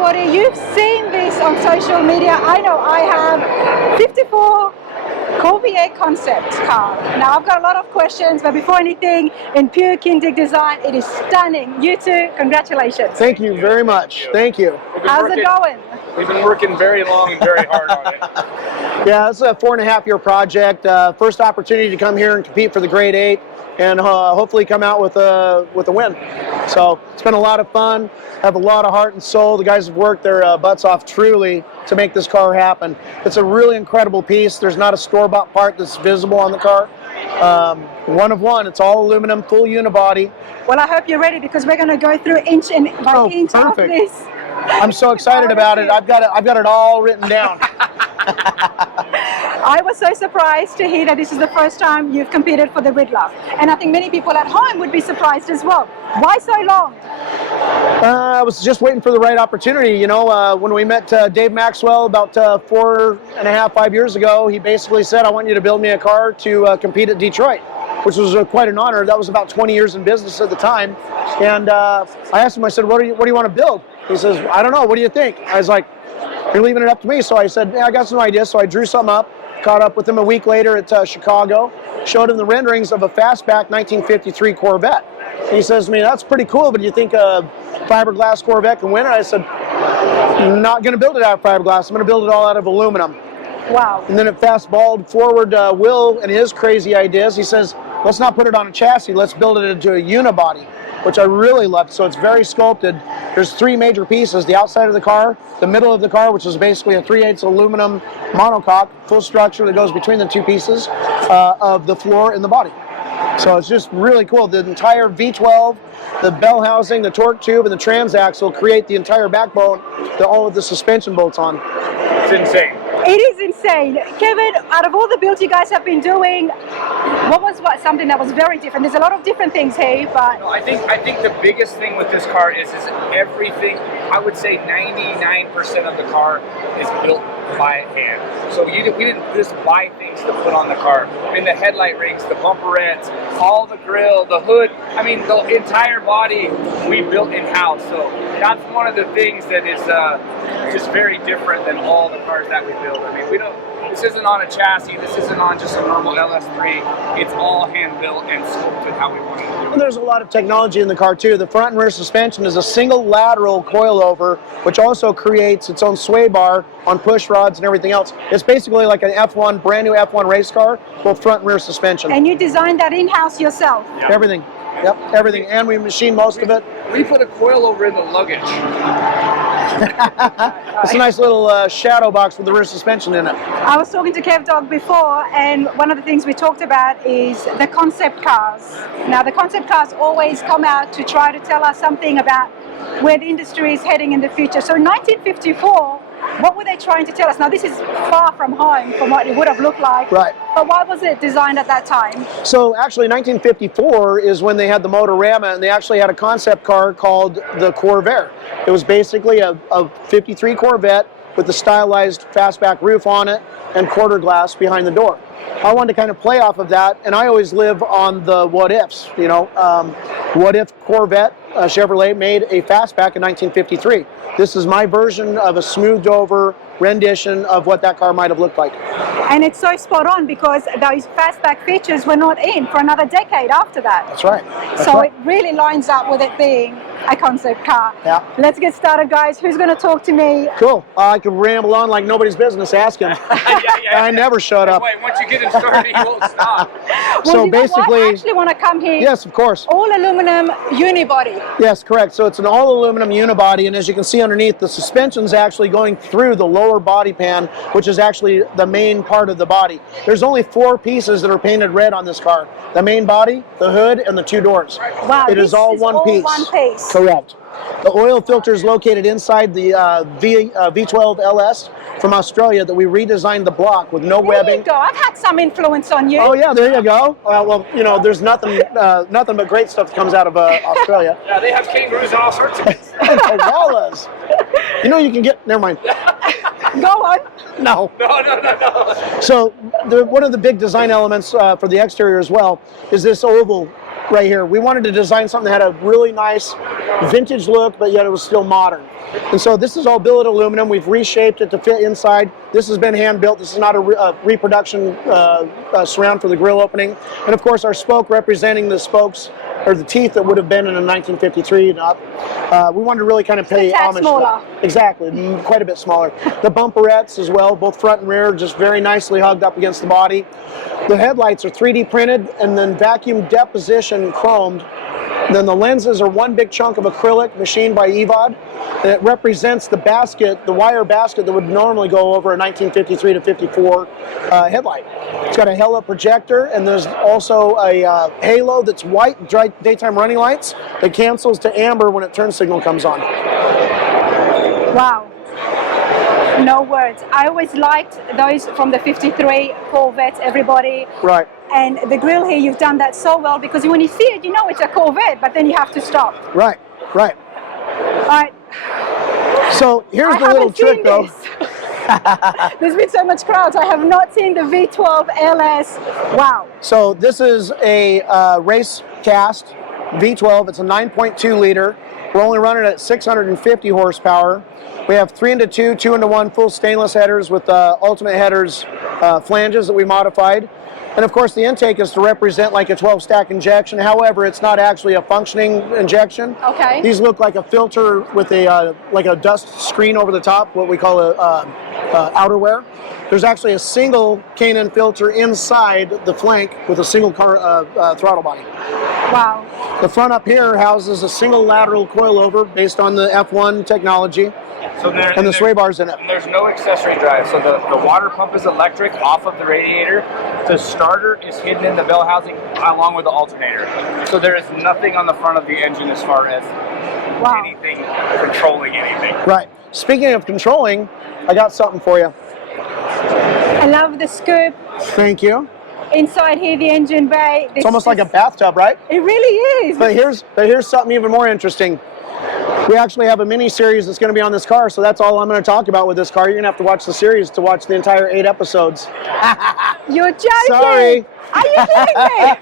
everybody, you've seen this on social media. I know I have. 54 Corvair Concept car. Now I've got a lot of questions, but before anything, in pure Kindig design, it is stunning. You too, congratulations. Thank you very much. Thank you. How's it going? We've been working very long and very hard on it. Yeah, this is a 4.5-year project. First opportunity to come here and compete for the Grade 8, and hopefully come out with a win. So it's been a lot of fun. Have a lot of heart and soul. The guys have worked their butts off truly to make this car happen. It's a really incredible piece. There's not a store-bought part that's visible on the car. One of one. It's all aluminum, full unibody. Well, I hope you're ready because we're going to go through inch by inch of this. I'm so excited about it. I've got it all written down. I was so surprised to hear that this is the first time you've competed for the Ridler. And I think many people at home would be surprised as well. Why so long? I was just waiting for the right opportunity. You know, when we met Dave Maxwell about 4.5, 5 years ago, he basically said, I want you to build me a car to compete at Detroit, which was quite an honor. That was about 20 years in business at the time. And I asked him, I said, what do you want to build? He says, I don't know, what do you think? I was like, you're leaving it up to me. So I said, yeah, I got some ideas. So I drew something up, caught up with him a week later at Chicago, showed him the renderings of a fastback 1953 Corvette. And he says to me, that's pretty cool, but do you think a fiberglass Corvette can win it? I said, I'm not going to build it out of fiberglass. I'm going to build it all out of aluminum. Wow. And then it fastballed forward Will and his crazy ideas. He says, let's not put it on a chassis, let's build it into a unibody, which I really loved. So it's very sculpted. There's 3 major pieces: the outside of the car, the middle of the car, which is basically a 3/8 aluminum monocoque, full structure that goes between the 2 pieces of the floor and the body. So it's just really cool. The entire V12, the bell housing, the torque tube, and the transaxle create the entire backbone that all of the suspension bolts on. It's insane. It is insane. Kevin, out of all the builds you guys have been doing, what was something that was very different? There's a lot of different things here, but... No, I think the biggest thing with this car is everything. I would say 99% of the car is built by hand. So we didn't just buy things to put on the car. I mean, the headlight rings, the bumperettes, all the grill, the hood. I mean, the entire body we built in-house. So that's one of the things that is just very different than all the cars that we build. I mean, this isn't on a chassis, this isn't on just a normal LS3. It's all hand built and sculpted how we want it to do. And there's a lot of technology in the car too. The front and rear suspension is a single lateral coilover, which also creates its own sway bar on push rods and everything else. It's basically like an F1, brand new F1 race car, both front and rear suspension. And you designed that in-house yourself? Yep. Everything. Yep, everything. And we machine most of it. We put a coil over in the luggage. It's a nice little shadow box with the rear suspension in it. I was talking to Kev Dog before, and one of the things we talked about is the concept cars. Now, the concept cars always come out to try to tell us something about where the industry is heading in the future. So in 1954, what were they trying to tell us? Now, this is far from home from what it would have looked like. Right. But why was it designed at that time? So actually 1954 is when they had the Autorama, and they actually had a concept car called the Corvair. It was basically a 53 Corvette with the stylized fastback roof on it and quarter glass behind the door. I wanted to kind of play off of that, and I always live on the what ifs. You know, what if Corvette Chevrolet made a fastback in 1953? This is my version of a smoothed over rendition of what that car might have looked like. And it's so spot on because those fastback features were not in for another decade after that. That's right. It really lines up with it being a concept car. Yeah. Let's get started, guys. Who's going to talk to me? Cool. I could ramble on like nobody's business. Ask him. I never shut up. Wait, once you get it started, you won't stop. Well, So you know basically, what? I actually want to come here. yes, of course. All aluminum unibody. Yes, correct. So it's an all aluminum unibody, and as you can see underneath, the suspension's actually going through the lower body pan, which is actually the main part of the body. There's only 4 pieces that are painted red on this car: the main body, the hood, and the 2 doors. Wow, It is all one piece. One piece. Correct. The oil filter is located inside the V12 LS from Australia that we redesigned the block with no There webbing. you go. I've had some influence on you. Oh yeah, there you go. Well, you know, there's nothing but great stuff that comes out of Australia. Yeah, they have kangaroos and all sorts of things. Koalas. You know, you can get. Never mind. Go on. No. No. So one of the big design elements for the exterior as well is this oval right here. We wanted to design something that had a really nice vintage look, but yet it was still modern. And so this is all billet aluminum. We've reshaped it to fit inside. This has been hand built. This is not a reproduction surround for the grill opening. And of course our spoke representing the spokes or the teeth that would have been in a 1953 and up. We wanted to really kind of pay homage to that. Exactly, quite a bit smaller. The bumperettes as well, both front and rear, just very nicely hugged up against the body. The headlights are 3D printed and then vacuum deposition chromed. Then the lenses are one big chunk of acrylic machined by EVOD, and it represents the basket, the wire basket that would normally go over a 1953 to 54 headlight. It's got a halo projector, and there's also a halo that's white daytime running lights that cancels to amber when a turn signal comes on. Wow. No words. I always liked those from the 53 Corvette, everybody. Right. And the grill here, you've done that so well, because when you see it, you know it's a Corvette, but then you have to stop. Right, right. All right. So here's the little trick, though. There's been so much crowds. I have not seen the V12 LS. Wow. So this is a race cast V12. It's a 9.2 liter. We're only running at 650 horsepower. We have 3-into-2, 2-into-1 full stainless headers with ultimate headers flanges that we modified. And of course the intake is to represent like a 12-stack injection. However, it's not actually a functioning injection. Okay. These look like a filter with a like a dust screen over the top, what we call a outerwear. There's actually a single K&N filter inside the flank with a single throttle body. Wow. The front up here houses a single lateral coilover based on the F1 technology. So and the sway bars in it. There's no accessory drive. So the water pump is electric off of the radiator. The starter is hidden in the bell housing along with the alternator. So there is nothing on the front of the engine as far as anything controlling anything. Right. Speaking of controlling, I got something for you. I love the scoop. Thank you. Inside here, the engine bay. It's almost like a bathtub, right? It really is. But here's something even more interesting. We actually have a mini series that's going to be on this car, so that's all I'm going to talk about with this car. You're going to have to watch the series to watch the entire 8 episodes. You're joking. Sorry. Are you kidding me?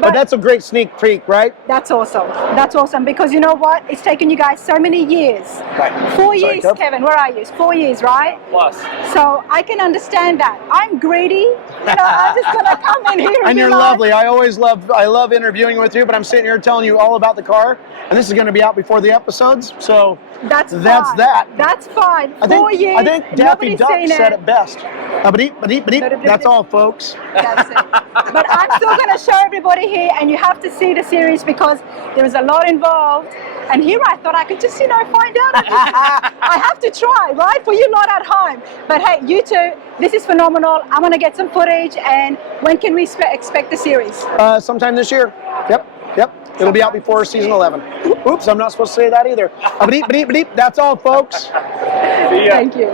But that's a great sneak peek, right? That's awesome. That's awesome, because you know what? It's taken you guys so many years. Right. 4 years, Kevin. Where are you? It's 4 years, right? Plus. So I can understand that. I'm greedy. You know, I'm just gonna come in here. And you're lovely. I love interviewing with you, but I'm sitting here telling you all about the car, and this is going to be out before the episodes, so that's fine. that. That's fine. I think Daffy Duck said it best. That's all, folks. That's it. But I'm still going to show everybody here, and you have to see the series because there is a lot involved. And here I thought I could just, find out. I have to try, right? For you lot at home. But hey, you two, this is phenomenal. I'm going to get some footage. And when can we expect the series? Sometime this year. Yep. It'll be out before season 11. Oops, I'm not supposed to say that either. That's all, folks. See ya. Thank you.